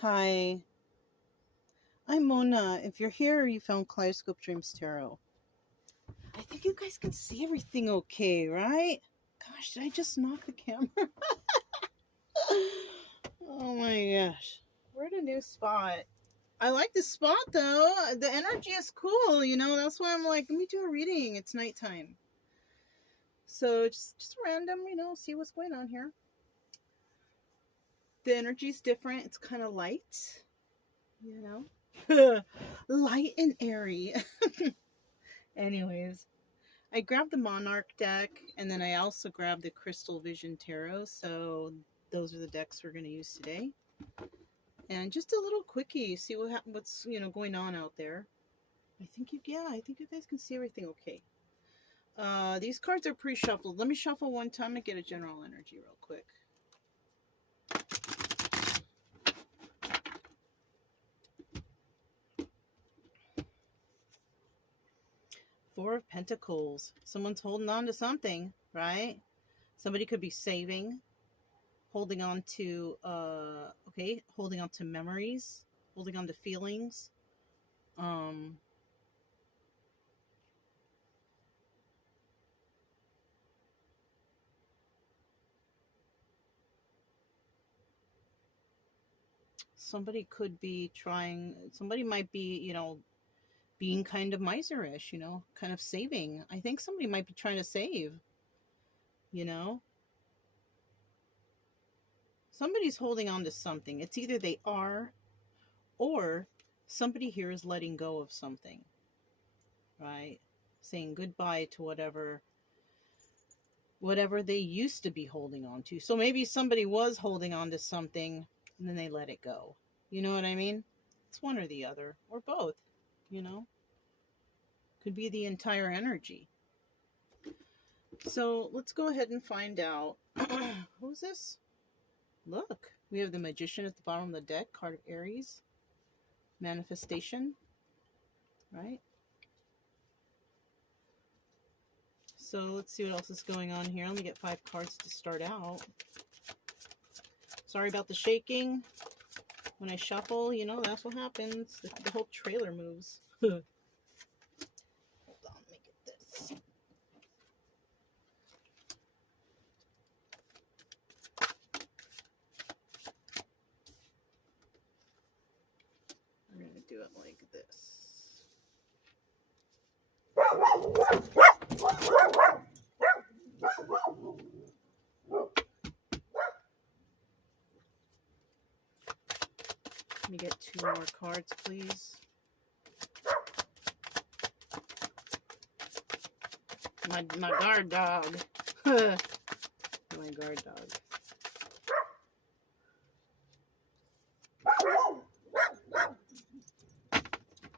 Hi, I'm Mona. If you're here, you found Kaleidoscope Dreams Tarot. I think you guys can see everything okay, right? Gosh, did I just knock the camera? Oh my gosh. We're at a new spot. I like this spot though. The energy is cool, that's why I'm like, let me do a reading. It's nighttime. So just random, see what's going on here. The energy's different. It's kind of light, you know. Light and airy. Anyways, I grabbed the Monarch deck, and then I also grabbed the Crystal Vision Tarot. So those are the decks we're going to use today. And just a little quickie, see what's going on out there. I think you guys can see everything okay. These cards are pre-shuffled. Let me shuffle one time and get a general energy real quick. Four of Pentacles. Someone's holding on to something, right? Somebody could be saving, holding on to holding on to memories, holding on to feelings. Somebody could be somebody might be, being kind of miserish, kind of saving. I think somebody might be trying to save, somebody's holding on to something. It's either they are, or somebody here is letting go of something, right? Saying goodbye to whatever they used to be holding on to. So maybe somebody was holding on to something and then they let it go. You know what I mean? It's one or the other, or both, Could be the entire energy. So let's go ahead and find out. Who's this? Look, we have the Magician at the bottom of the deck, card of Aries. Manifestation, right? So let's see what else is going on here. Let me get 5 cards to start out. Sorry about the shaking. When I shuffle, that's what happens. The whole trailer moves. Hold on, let me get this. We're going to do it like this. Let me get 2 more cards, please. My guard dog. My guard dog.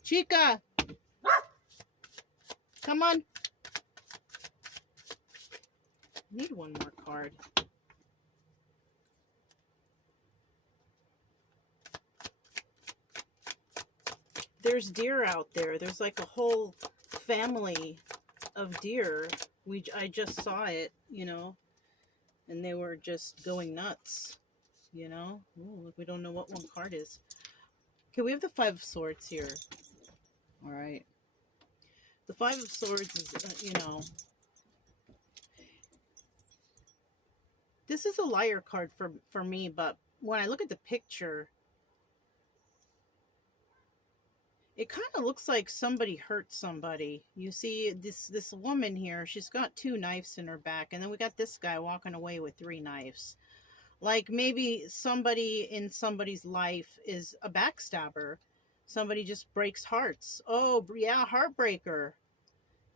Chica! Come on. Need 1 more card. There's deer out there. There's like a whole family of deer. I just saw it, and they were just going nuts, Ooh, look, we don't know what 1 card is. Okay, we have the 5 of Swords here. All right. The 5 of Swords is, this is a liar card for me, but when I look at the picture, it kind of looks like somebody hurt somebody. You see this woman here, she's got 2 knives in her back, and then we got this guy walking away with 3 knives. Like maybe somebody in somebody's life is a backstabber. Somebody just breaks hearts. Oh, yeah, heartbreaker.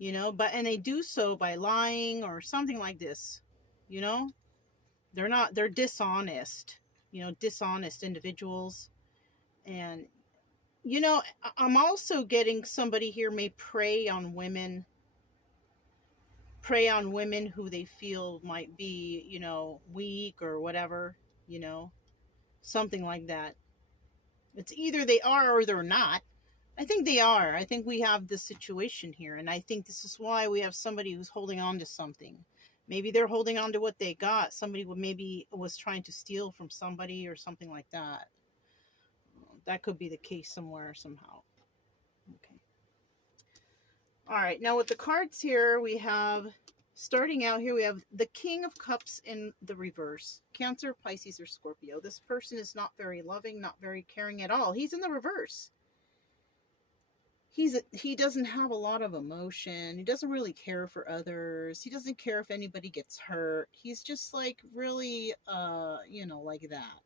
And they do so by lying or something like this. They're dishonest. Dishonest individuals. And I'm also getting somebody here may prey on women who they feel might be, weak or whatever, something like that. It's either they are or they're not. I think they are. I think we have this situation here, and I think this is why we have somebody who's holding on to something. Maybe they're holding on to what they got. Somebody maybe was trying to steal from somebody or something like that. That could be the case somewhere, somehow. Okay. All right. Now with the cards here, we have, starting out here, we have the King of Cups in the reverse. Cancer, Pisces, or Scorpio. This person is not very loving, not very caring at all. He's in the reverse. He doesn't have a lot of emotion. He doesn't really care for others. He doesn't care if anybody gets hurt. He's just like really, like that.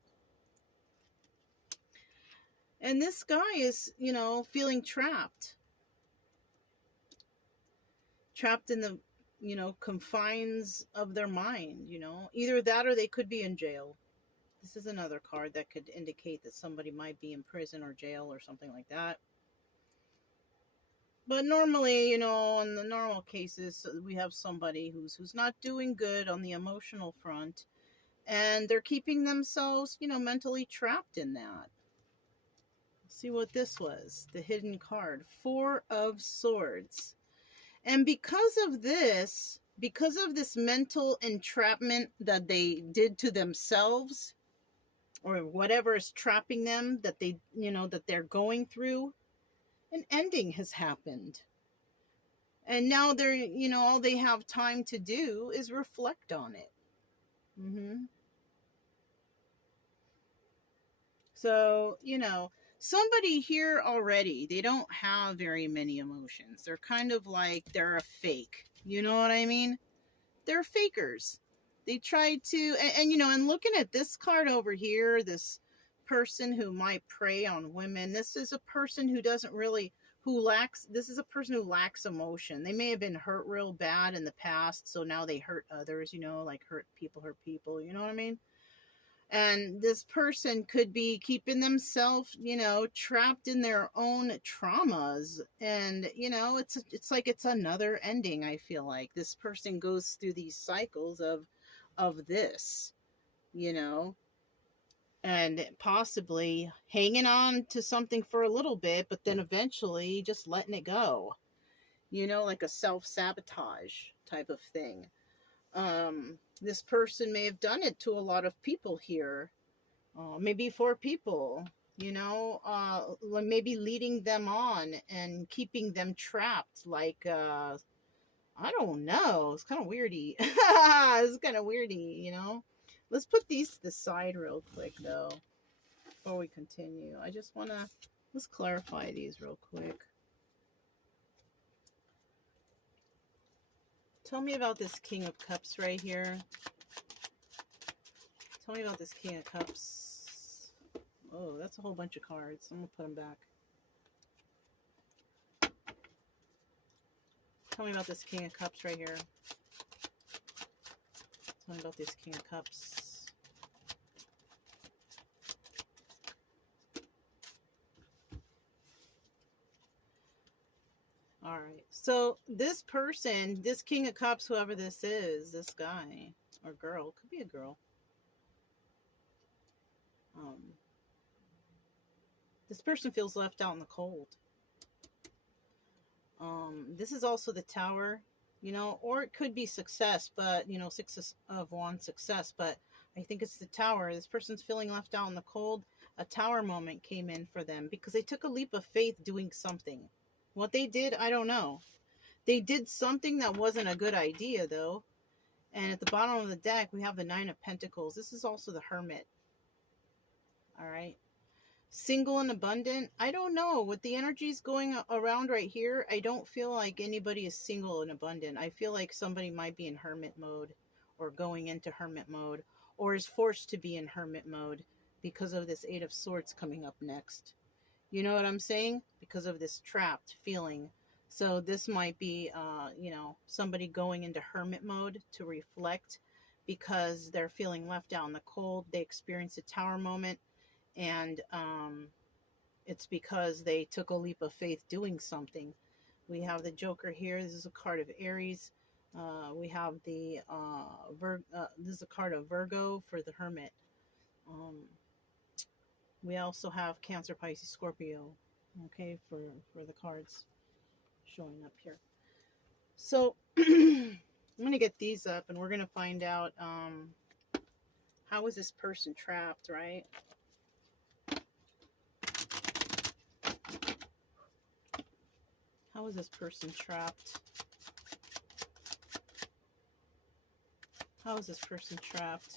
And this guy is, feeling trapped. Trapped in the, confines of their mind, Either that or they could be in jail. This is another card that could indicate that somebody might be in prison or jail or something like that. But normally, in the normal cases, we have somebody who's not doing good on the emotional front, and they're keeping themselves, mentally trapped in that. Let's see what this was. The hidden card, 4 of Swords. And because of this mental entrapment that they did to themselves, or whatever is trapping them, that they, that they're going through, an ending has happened. And now they're, all they have time to do is reflect on it. So, somebody here already, they don't have very many emotions. They're kind of like, they're a fake. You know what I mean? They're fakers. They try to, and looking at this card over here, this person who might prey on women, this is a person who doesn't really, this is a person who lacks emotion. They may have been hurt real bad in the past, so now they hurt others, like hurt people, you know what I mean? And this person could be keeping themselves, trapped in their own traumas. And, it's like it's another ending, I feel like. This person goes through these cycles of this, and possibly hanging on to something for a little bit, but then eventually just letting it go, like a self-sabotage type of thing. This person may have done it to a lot of people here, maybe 4 people, maybe leading them on and keeping them trapped, like, I don't know, it's kind of weirdy. It's kind of weirdy, Let's put these to the side real quick, though, before we continue. I just want to, let's clarify these real quick. Tell me about this King of Cups right here. Tell me about this King of Cups. Oh, that's a whole bunch of cards. I'm going to put them back. Tell me about this King of Cups right here. Tell me about this King of Cups. All right. So this person, this King of Cups, whoever this is, this guy or girl, could be a girl. This person feels left out in the cold. This is also the Tower, or it could be success, but, 6 of Wands success, but I think it's the Tower. This person's feeling left out in the cold. A Tower moment came in for them because they took a leap of faith doing something. What they did, I don't know. They did something that wasn't a good idea, though. And at the bottom of the deck, we have the 9 of Pentacles. This is also the Hermit. All right. Single and abundant. I don't know. With the energies going around right here, I don't feel like anybody is single and abundant. I feel like somebody might be in hermit mode or going into hermit mode or is forced to be in hermit mode because of this 8 of Swords coming up next. You know what I'm saying? Because of this trapped feeling. So this might be, somebody going into hermit mode to reflect because they're feeling left out in the cold. They experience a Tower moment. And it's because they took a leap of faith doing something. We have the Joker here. This is a card of Aries. We have the this is a card of Virgo for the Hermit. We also have Cancer, Pisces, Scorpio. Okay, for the cards showing up here. So I'm going to get these up, and we're going to find out how is this person trapped, right? How is this person trapped? How is this person trapped?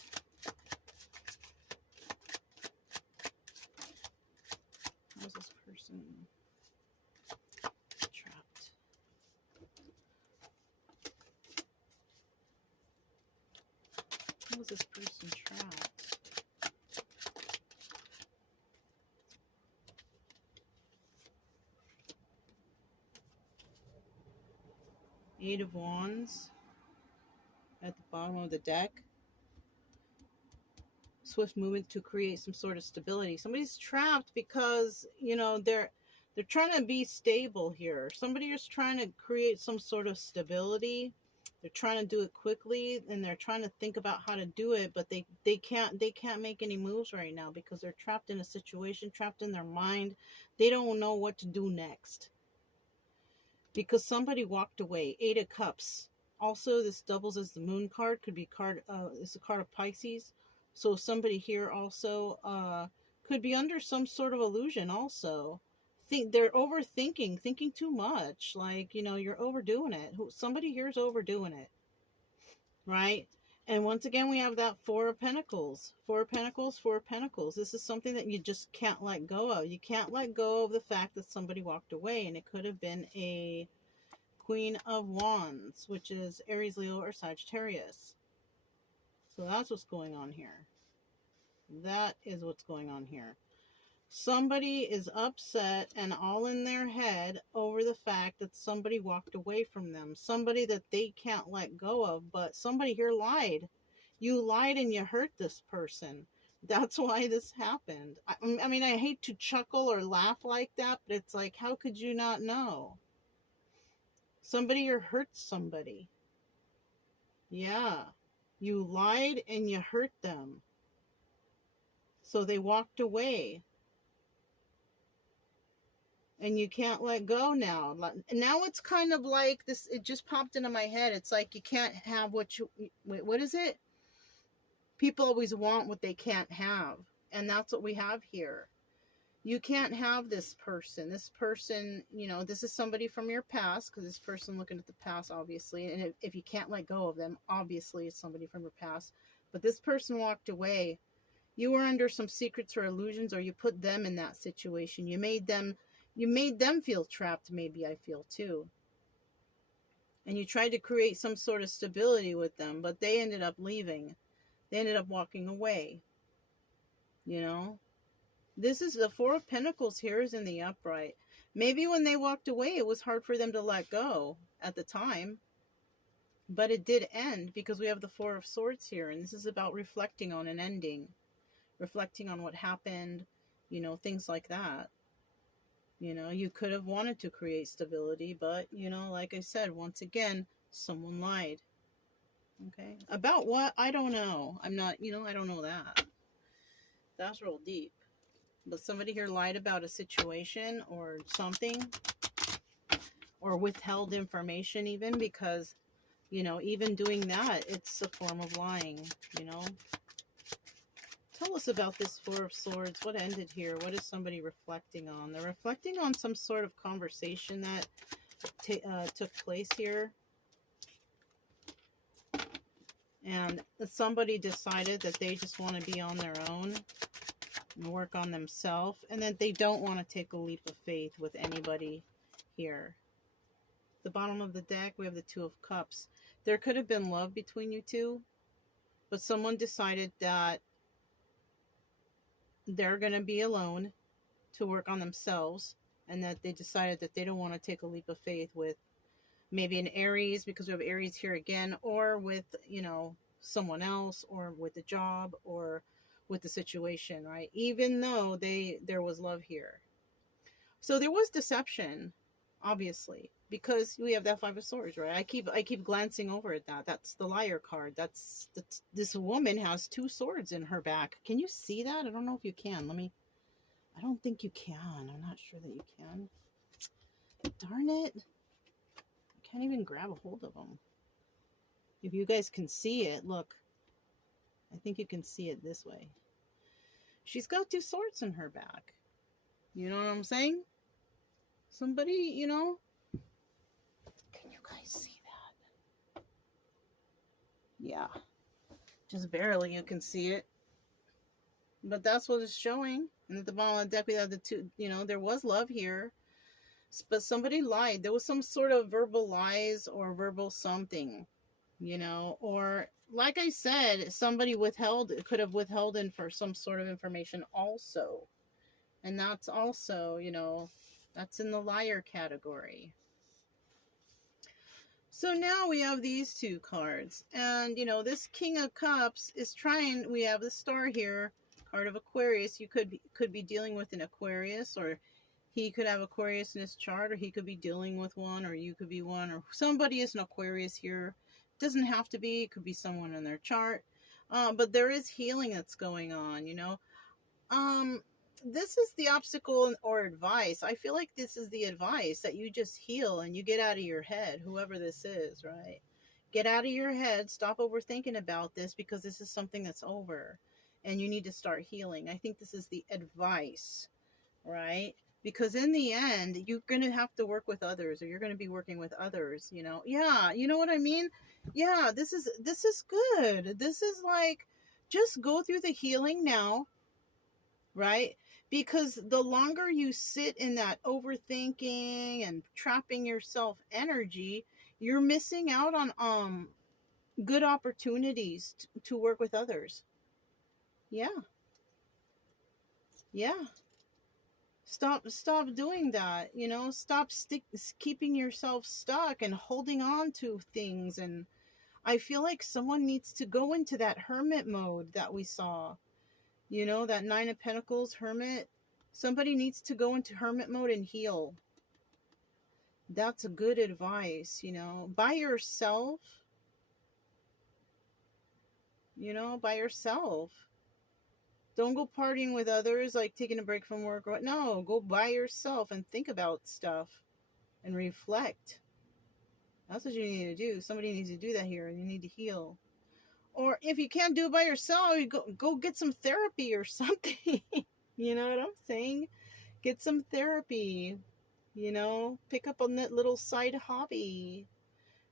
How is this person trapped? How is this person trapped? Eight of Wands at the bottom of the deck. Swift movement to create some sort of stability. Somebody's trapped because, you know, they're trying to be stable here. Somebody is trying to create some sort of stability. They're trying to do it quickly, and they're trying to think about how to do it, but they can't make any moves right now because they're trapped in a situation, trapped in their mind. They don't know what to do next. Because somebody walked away. Eight of Cups. Also, this doubles as the Moon card. Could be it's a card of Pisces. So somebody here also could be under some sort of illusion also. They're overthinking, thinking too much. Like, you know, you're overdoing it. Somebody here is overdoing it. Right? And once again, we have that Four of Pentacles. Four of Pentacles, Four of Pentacles. This is something that you just can't let go of. You can't let go of the fact that somebody walked away. And it could have been a Queen of Wands, which is Aries, Leo, or Sagittarius. So that's what's going on here. That is what's going on here. Somebody is upset and all in their head over the fact that somebody walked away from them. Somebody that they can't let go of, but somebody here lied. You lied and you hurt this person. That's why this happened. I mean, I hate to chuckle or laugh like that, but it's like, how could you not know? Somebody here hurt somebody. Yeah. You lied and you hurt them. So they walked away. And you can't let go now. Now it's kind of like this. It just popped into my head. It's like you can't have what you... Wait, what is it? People always want what they can't have. And that's what we have here. You can't have this person. This person, you know, this is somebody from your past. Because this person looking at the past, obviously. And if you can't let go of them, obviously it's somebody from your past. But this person walked away. You were under some secrets or illusions, or you put them in that situation. You made them feel trapped, maybe, I feel too. And you tried to create some sort of stability with them, but they ended up leaving. They ended up walking away. You know? This is the Four of Pentacles here is in the upright. Maybe when they walked away, it was hard for them to let go at the time. But it did end because we have the Four of Swords here. And this is about reflecting on an ending. Reflecting on what happened. You know, things like that. You know, you could have wanted to create stability, but, you know, like I said, once again, someone lied. Okay? About what? I don't know. I'm not, you know, I don't know that. That's real deep. But somebody here lied about a situation or something. Or withheld information even because, you know, even doing that, it's a form of lying, you know? Tell us about this Four of Swords. What ended here? What is somebody reflecting on? They're reflecting on some sort of conversation that took place here. And somebody decided that they just want to be on their own and work on themselves. And that they don't want to take a leap of faith with anybody here. The bottom of the deck, we have the Two of Cups. There could have been love between you two. But someone decided that they're going to be alone to work on themselves, and that they decided that they don't want to take a leap of faith with maybe an Aries, because we have Aries here again, or with, you know, someone else, or with the job, or with the situation, right? Even though there was love here. So there was deception, obviously, because we have that Five of Swords, right? I keep glancing over at that. That's the liar card. That's this woman has two swords in her back. Can you see that? I don't know if you can. I don't think you can. I'm not sure that you can. Darn it. I can't even grab a hold of them. If you guys can see it, look. I think you can see it this way. She's got two swords in her back. You know what I'm saying? Somebody, you know, Yeah, just barely you can see it. But that's what it's showing. And at the bottom of the deck, we have the two, there was love here. But somebody lied. There was some sort of verbal lies or verbal something, or like I said, somebody could have withheld in for some sort of information also. And that's also, that's in the liar category. So now we have these two cards. And, this King of Cups is trying, we have the star here, card of Aquarius. You could be dealing with an Aquarius, or he could have Aquarius in his chart, or he could be dealing with one, or you could be one, or somebody is an Aquarius here. Doesn't have to be. It could be someone in their chart. But there is healing that's going on, This is the obstacle or advice. I feel like this is the advice that you just heal and you get out of your head, whoever this is, right? Get out of your head. Stop overthinking about this, because this is something that's over and you need to start healing. I think this is the advice, right? Because in the end, you're going to have to work with others, or you're going to be working with others, Yeah, you know what I mean? Yeah, this is good. This is like, just go through the healing now, right? Because the longer you sit in that overthinking and trapping yourself energy, you're missing out on good opportunities to work with others. Yeah. Yeah. Stop doing that, stop keeping yourself stuck and holding on to things. And I feel like someone needs to go into that hermit mode that we saw, that Nine of Pentacles hermit. Somebody needs to go into hermit mode and heal. That's a good advice, by yourself, by yourself. Don't go partying with others, like taking a break from work. No, go by yourself and think about stuff and reflect. That's what you need to do. Somebody needs to do that here, and you need to heal. Or if you can't do it by yourself, you go get some therapy or something. You know what I'm saying? Get some therapy. Pick up a little side hobby.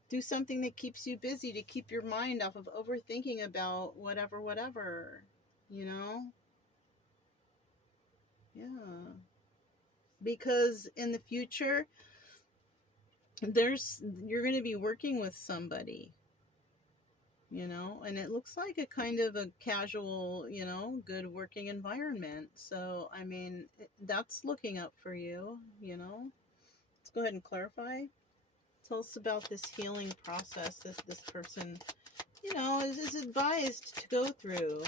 Do something that keeps you busy to keep your mind off of overthinking about whatever. Yeah. Because in the future, you're going to be working with somebody, and it looks like a kind of a casual, good working environment. So, I mean, that's looking up for you, Let's go ahead and clarify. Tell us about this healing process that this person, is advised to go through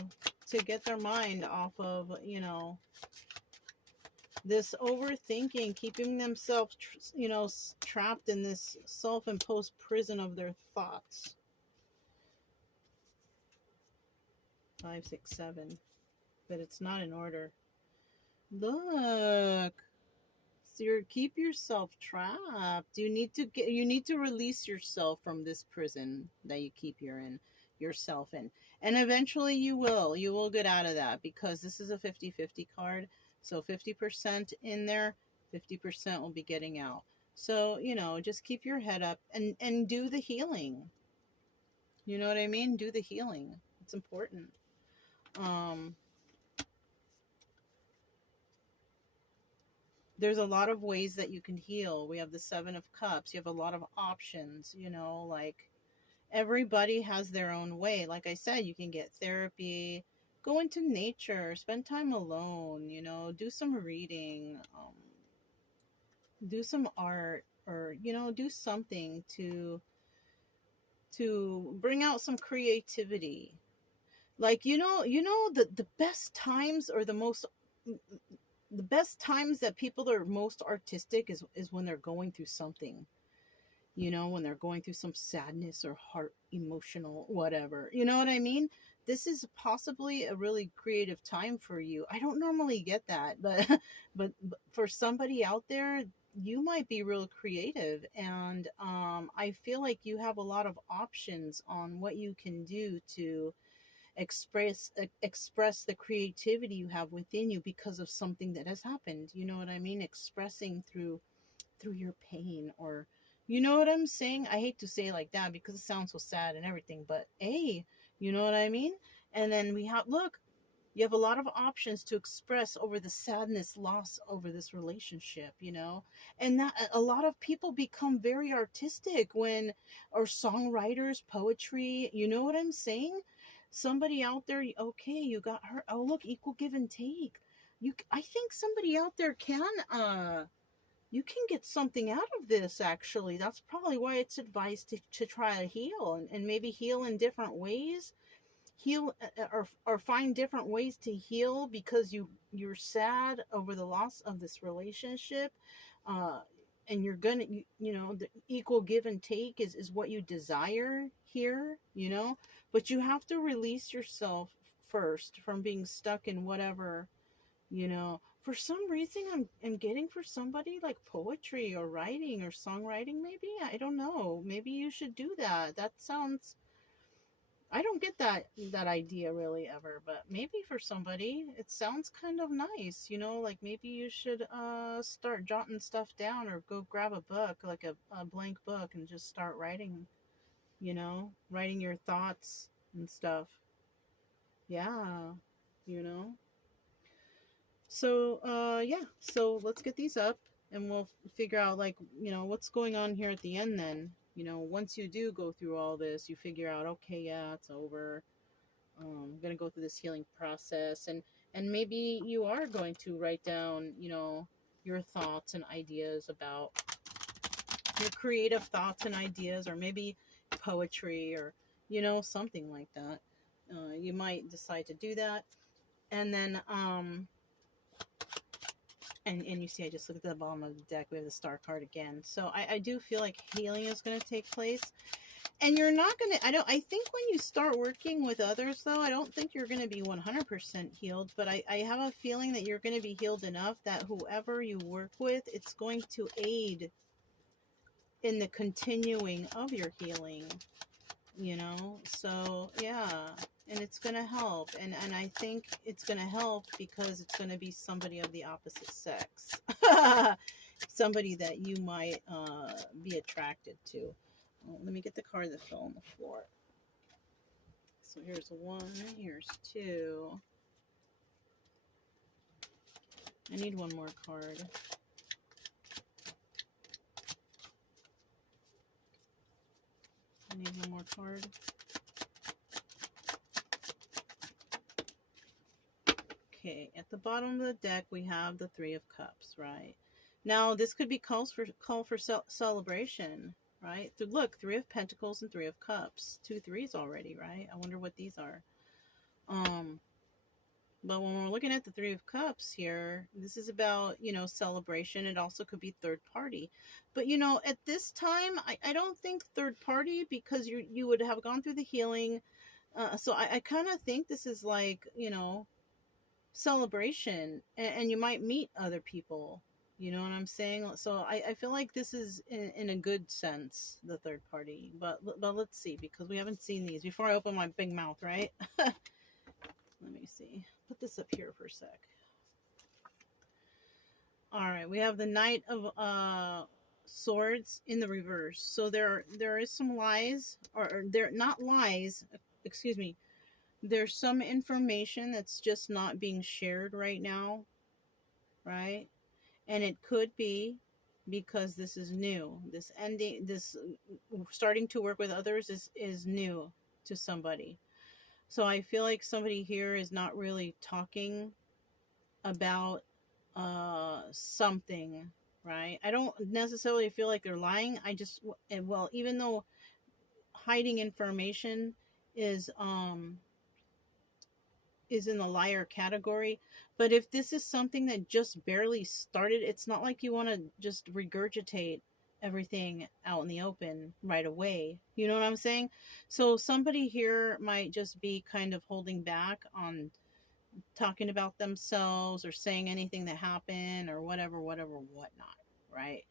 to get their mind off of, this overthinking, keeping themselves, trapped in this self-imposed prison of their thoughts. 5, 6, 7. But it's not in order. Look. So you keep yourself trapped. You need to release yourself from this prison that you keep yourself in. And eventually you will get out of that, because this is a 50-50 card. So 50% in there, 50% will be getting out. So, just keep your head up and do the healing. You know what I mean? Do the healing. It's important. There's a lot of ways that you can heal. We have the 7 of Cups. You have a lot of options, like everybody has their own way. Like I said, you can get therapy, go into nature, spend time alone, do some reading, do some art, or, do something to bring out some creativity. Like, the best times, or the best times that people are most artistic is when they're going through something, when they're going through some sadness or heart emotional, whatever, you know what I mean? This is possibly a really creative time for you. I don't normally get that, but for somebody out there, you might be real creative. And I feel like you have a lot of options on what you can do to express the creativity you have within you because of something that has happened. You know what I mean? Expressing through your pain, or You know what I'm saying? I hate to say it like that because it sounds so sad and everything, but hey, you know what I mean? And then we have, look, you have a lot of options to express over the sadness, loss over this relationship, you know? And that a lot of people become very artistic when, or songwriters, poetry, you know what I'm saying? Somebody out there, okay, you got her. Oh, look, equal give and take. I think somebody out there can, you can get something out of this, actually. That's probably why it's advised to try to heal, and maybe heal in different ways, heal, or find different ways to heal because you're sad over the loss of this relationship, uh and you're gonna, you know, the equal give and take is what you desire here, you know. But you have to release yourself first from being stuck in whatever, you know. For some reason, I'm getting for somebody like poetry or writing or songwriting, maybe. I don't know. Maybe you should do that. That sounds, I don't get that idea really ever, but maybe for somebody it sounds kind of nice, you know, like maybe you should start jotting stuff down or go grab a book, like a blank book, and just start writing, you know, writing your thoughts and stuff. Yeah, you know. So, yeah, so let's get these up and we'll figure out, like, you know, what's going on here at the end then. You know, once you do go through all this, you figure out, okay, yeah, it's over. I'm going to go through this healing process. And maybe you are going to write down, you know, your thoughts and ideas about your creative thoughts and ideas, or maybe poetry, or, you know, something like that. You might decide to do that. And then, and you see, I just looked at the bottom of the deck. We have the star card again. So I do feel like healing is going to take place. And you're not going to, I think when you start working with others, though, I don't think you're going to be 100% healed. But I have a feeling that you're going to be healed enough that whoever you work with, it's going to aid in the continuing of your healing, you know. So yeah, and it's going to help, and I think it's going to help because it's going to be somebody of the opposite sex. Somebody that you might be attracted to. Let me get the card that fell on the floor. So here's one, here's two. I need one more card. I need one more card. Okay, at the bottom of the deck, we have the Three of Cups, right? Now, this could be call for celebration, right? So look, Three of Pentacles and Three of Cups. 2 threes already, right? I wonder what these are. But when we're looking at the Three of Cups here, this is about, you know, celebration. It also could be third party. But, you know, at this time, I don't think third party, because you would have gone through the healing. So I kind of think this is like, you know, celebration. And you might meet other people. You know what I'm saying? So I feel like this is in a good sense, the third party. But let's see, because we haven't seen these. Before I open my big mouth, right? Let me see. Put this up here for a sec. All right, we have the Knight of Swords in the reverse. So there is some lies, or they're not lies. Excuse me. There's some information that's just not being shared right now, right? And it could be because this is new. This ending, this starting to work with others is new to somebody. So I feel like somebody here is not really talking about something, right? I don't necessarily feel like they're lying. I just, well, even though hiding information is in the liar category, but if this is something that just barely started, it's not like you want to just regurgitate everything out in the open right away. You know what I'm saying? So somebody here might just be kind of holding back on talking about themselves or saying anything that happened or whatever, whatnot, right?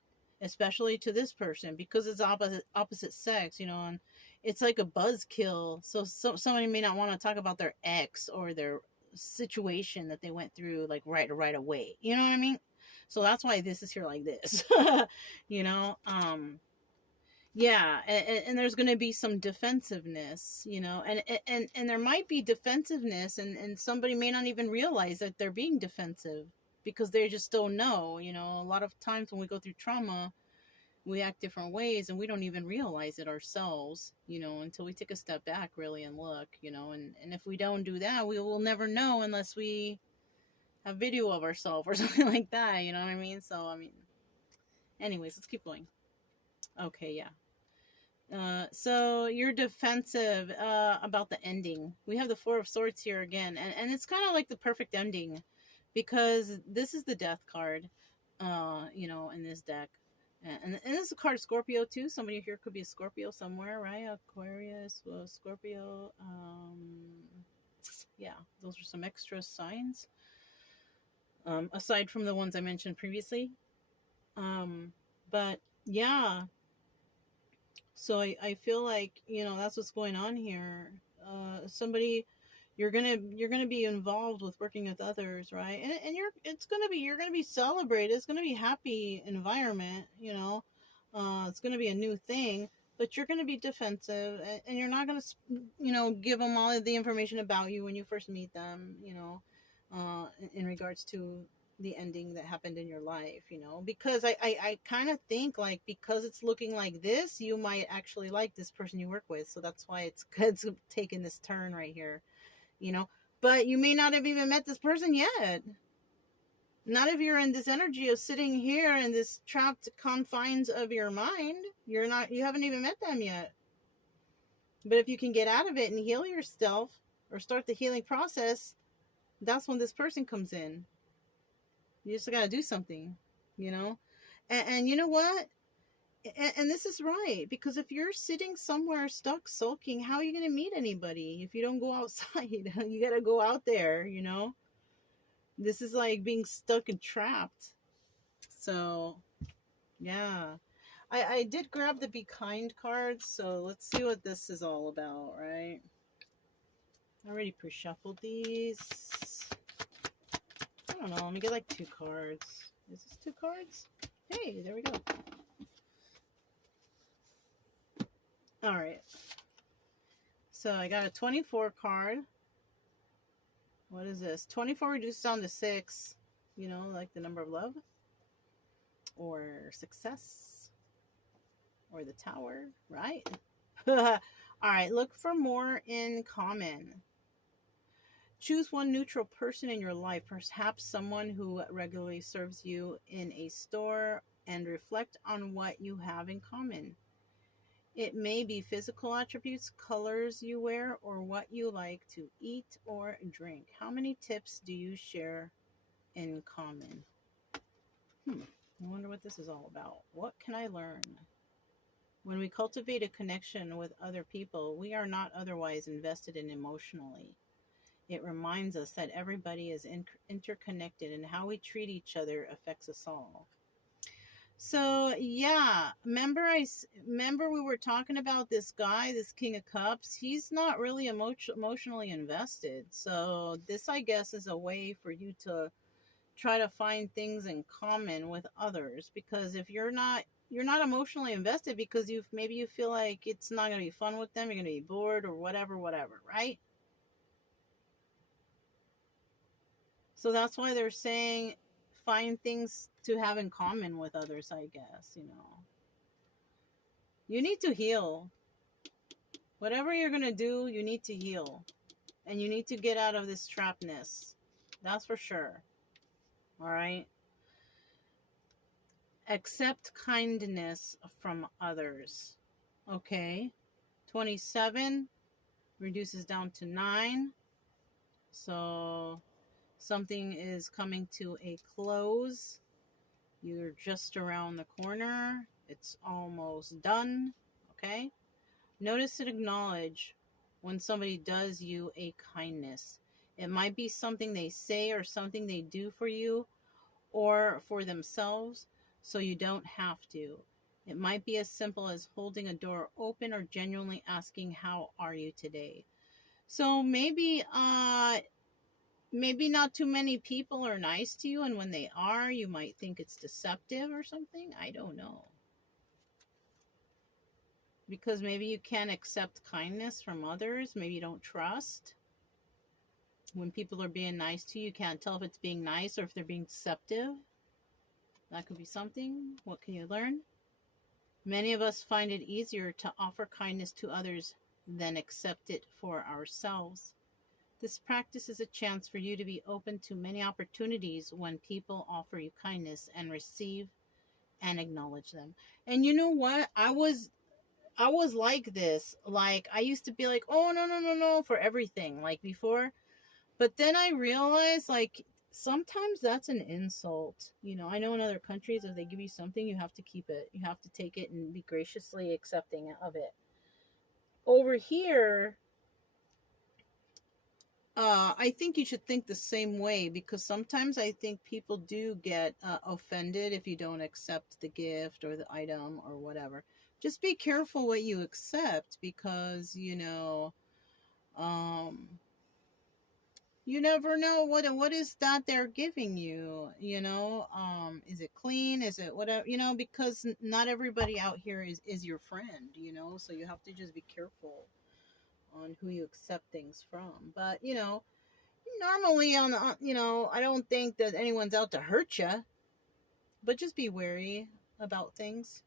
Especially to this person, because it's opposite sex, you know, and it's like a buzzkill. So somebody may not want to talk about their ex or their situation that they went through, like right away. You know what I mean? So that's why this is here like this. You know, Yeah, and there's going to be some defensiveness, you know, and there might be defensiveness, and somebody may not even realize that they're being defensive because they just don't know. You know, a lot of times when we go through trauma, we act different ways and we don't even realize it ourselves, you know, until we take a step back really and look, you know, and if we don't do that, we will never know unless we have video of ourselves or something like that, you know what I mean? So, I mean, anyways, let's keep going. Okay, yeah. So you're defensive about the ending. We have the Four of Swords here again, and it's kind of like the perfect ending because this is the Death card, you know, in this deck. And this is a card of Scorpio too. Somebody here could be a Scorpio somewhere, right? Aquarius, Scorpio. Yeah, those are some extra signs. Aside from the ones I mentioned previously. But yeah, so I feel like, you know, that's what's going on here. Somebody, you're gonna be involved with working with others, right? And you're gonna be celebrated. It's gonna be happy environment, you know. It's gonna be a new thing, but you're gonna be defensive, and you're not gonna, you know, give them all of the information about you when you first meet them, you know, in regards to the ending that happened in your life, you know, because I kind of think like because it's looking like this, you might actually like this person you work with. So that's why it's taking this turn right here, you know. But you may not have even met this person yet. Not if you're in this energy of sitting here in this trapped confines of your mind. You haven't even met them yet. But if you can get out of it and heal yourself or start the healing process, that's when this person comes in. You just got to do something, you know? And you know what? And this is right, because if you're sitting somewhere stuck sulking, how are you going to meet anybody if you don't go outside? You got to go out there, you know? This is like being stuck and trapped. So, yeah. I did grab the Be Kind cards, so let's see what this is all about, right? I already pre-shuffled these. I don't know, let me get like 2 cards. Is this 2 cards? Hey, there we go. All right. So I got a 24 card. What is this? 24 reduced down to 6. You know, like the number of love. Or success. Or the tower, right? All right, look for more in common. Choose one neutral person in your life, perhaps someone who regularly serves you in a store, and reflect on what you have in common. It may be physical attributes, colors you wear, or what you like to eat or drink. How many tips do you share in common? I wonder what this is all about. What can I learn? When we cultivate a connection with other people, we are not otherwise invested in emotionally. It reminds us that everybody is interconnected, and how we treat each other affects us all. So yeah, remember we were talking about this guy, this King of Cups. He's not really emotionally invested. So this, I guess, is a way for you to try to find things in common with others. Because if you're not emotionally invested because maybe you feel like it's not going to be fun with them, you're going to be bored or whatever, right? So that's why they're saying find things to have in common with others, I guess, you know. You need to heal. Whatever you're going to do, you need to heal. And you need to get out of this trappedness. That's for sure. All right? Accept kindness from others. Okay? 27 reduces down to 9. So something is coming to a close. You're just around the corner. It's almost done. Okay? Notice and acknowledge when somebody does you a kindness. It might be something they say or something they do for you or for themselves, so you don't have to. It might be as simple as holding a door open or genuinely asking, "How are you today?" So maybe not too many people are nice to you, and when they are, you might think it's deceptive or something. I don't know. because maybe you can't accept kindness from others. Maybe you don't trust. When people are being nice to you, you can't tell if it's being nice or if they're being deceptive. That could be something. What can you learn? Many of us find it easier to offer kindness to others than accept it for ourselves. This practice is a chance for you to be open to many opportunities when people offer you kindness and receive and acknowledge them. And you know what? I was like this. Like I used to be like, "Oh, no, no, no, no," for everything like before. But then I realized like sometimes that's an insult. I know in other countries if they give you something, you have to keep it. You have to take it and be graciously accepting of it. Over here, I think you should think the same way, because sometimes I think people do get offended if you don't accept the gift or the item or whatever. Just be careful what you accept, because um, you never know what is that they're giving you. Is it clean? Is it whatever? Because not everybody out here is your friend. So you have to just be careful on who you accept things from. But normally I don't think that anyone's out to hurt you, but just be wary about things.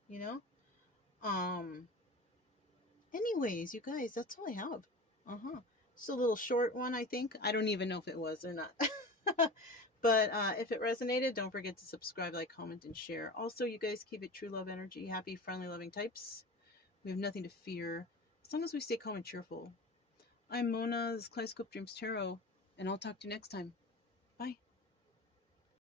um Anyways, you guys, that's all I have. Just a little short one, I think. I don't even know if it was or not. But if it resonated, don't forget to subscribe, like, comment, and share. Also, you guys, keep it true love energy, happy, friendly, loving types. We have nothing to fear as long as we stay calm and cheerful. I'm Mona, this is Kaleidoscope Dreams Tarot, and I'll talk to you next time.